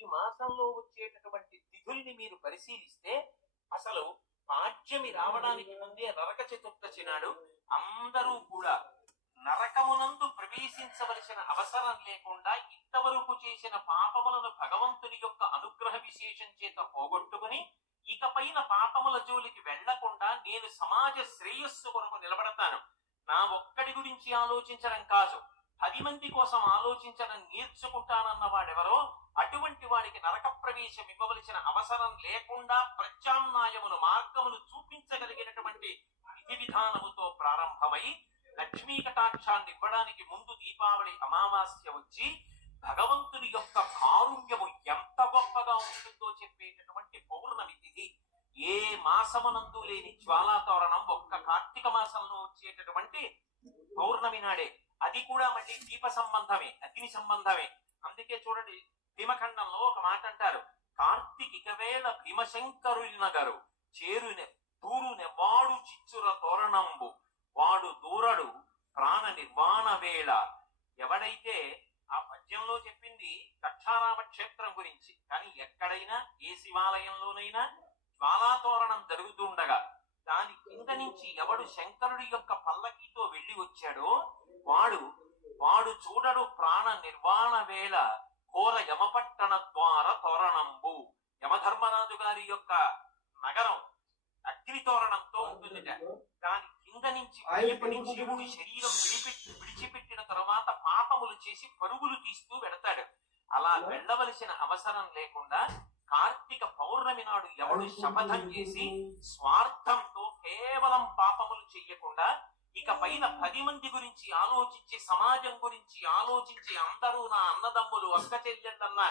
ఈ మాసంలో వచ్చేటటువంటి తిథుల్ని మీరు పరిశీలిస్తే అసలు పాడ్యమి రావడానికి ముందే నరక చతుర్దశి నాడు అందరూ కూడా నరకమునందు ప్రవేశించవలసిన అవసరం లేకుండా ఇంతవరకు చేసిన పాపములను భగవంతుని యొక్క అనుగ్రహ విశేషం చేత పోగొట్టుకుని ఇకపైన పాపముల జోలికి వెళ్లకుండా నేను సమాజ శ్రేయస్సు కొరకు నిలబడతాను, నా ఒక్కడి గురించి ఆలోచించడం కాదు 10 మంది కోసం ఆలోచించడం నేర్చుకుంటానన్న వాడెవరో అటువంటి వాడికి నరక ప్రవేశం ఇవ్వవలసిన అవసరం లేకుండా ప్రత్యామ్నాయమును మార్గమును చూపించగలిగినటువంటి విధి విధానముతో ప్రారంభమై లక్ష్మీ కటాక్షాన్ని ఇవ్వడానికి ముందు దీపావళి అమావాస్య వచ్చి భగవంతుని యొక్క కారుణ్యము ఎంత గొప్పగా ఉంటుందో చెప్పేటటువంటి పౌర్ణమి తిథి. ఏ మాసమునందు లేని జ్వాలాతోరణం ఒక్క కార్తీక మాసంలో వచ్చేటటువంటి పౌర్ణమి నాడే, అది కూడా మళ్ళీ దీప సంబంధమే, అగ్ని సంబంధమే. అందుకే చూడండి భీమఖండంలో ఒక మాట అంటారు, కార్తీకిక వేళ భీమశంకరుని నగరు చేరునె దూరునె వాడు చిచ్చుర తోరణంబు వాడు దూరడు ప్రాణ నిర్వాణ వేళ. ఎవడైతే ఆ పద్యంలో చెప్పింది దక్షారామ క్షేత్రం గురించి, కానీ ఎక్కడైనా ఏ శివాలయంలోనైనా జ్వాలాతోరణం జరుగుతుండగా దాని కింద నుంచి ఎవడు శంకరుడి యొక్క పల్లకీతో వెళ్లి వచ్చాడో వాడు చూడడు ప్రాణ నిర్వాణ వేళ ఘోర యమపట్టణ ద్వార తోరణంబు. యమధర్మరాజు గారి యొక్క నగరం అగ్ని తోరణంతో ఉంటుందిట. దాని కింద నుంచి జీవుడి శరీరం విడిచిపెట్టిన తర్వాత పాపములు చేసి పరుగులు తీస్తూ వెడతాడు. అలా వెళ్ళవలసిన అవసరం లేకుండా కార్తీక పౌర్ణమి నాడు ఎవడు శపథం చేసి స్వార్థంతో కేవలం పాపములు చెయ్యకుండా ఇక పైన 10 మంది గురించి ఆలోచించి సమాజం గురించి ఆలోచించి అందరూ నా అన్నదమ్ములు అక్క చెల్లెళ్ళన్న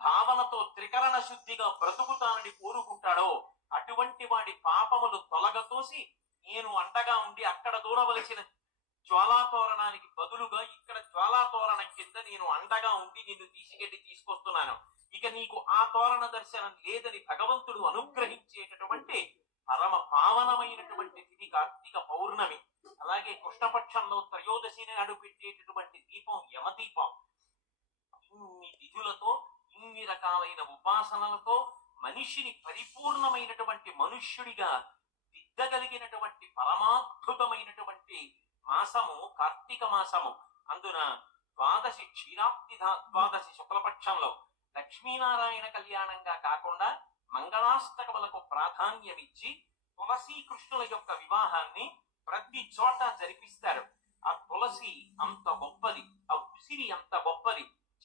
భావనతో త్రికరణ శుద్ధిగా బ్రతుకుతానని కోరుకుంటాడో అటువంటి వాడి పాపములు తొలగతోసి నేను అండగా ఉండి అక్కడ దూరవలసిన జ్వాలాతోరణానికి బదులుగా ఇక్కడ జ్వాలాతోరణం కింద నేను అండగా ఉండి నిన్ను తీసుకొస్తున్నాను. ఇక నీకు ఆ తోరణ దర్శనం లేదని భగవంతుడు అనుగ్రహించేటటువంటి పరమ పావనమైనటువంటి తిథి కార్తీక పౌర్ణమి. అలాగే కృష్ణపక్షంలో త్రయోదశిని నాడు పెట్టేటటువంటి దీపం యమదీపం. ఇన్ని తిథులతో ఇన్ని రకాలైన ఉపాసనలతో మనిషిని పరిపూర్ణమైనటువంటి మనుష్యుడిగా దిద్దగలిగినటువంటి పరమాద్భుతమైనటువంటి మాసము కార్తీక మాసము. అందున ద్వాదశి క్షీరాబ్ది ద్వాదశి శుక్లపక్షంలో లక్ష్మీనారాయణ కళ్యాణంగా కాకుండా మంగళాష్టకములకు ప్రాధాన్యమిచ్చి తులసీ కృష్ణుల యొక్క వివాహాన్ని ప్రతి చోట జరిపిస్తారు. ఆ తులసి అంత గొప్పది, ఆ ఉసిరి అంత గొప్పది.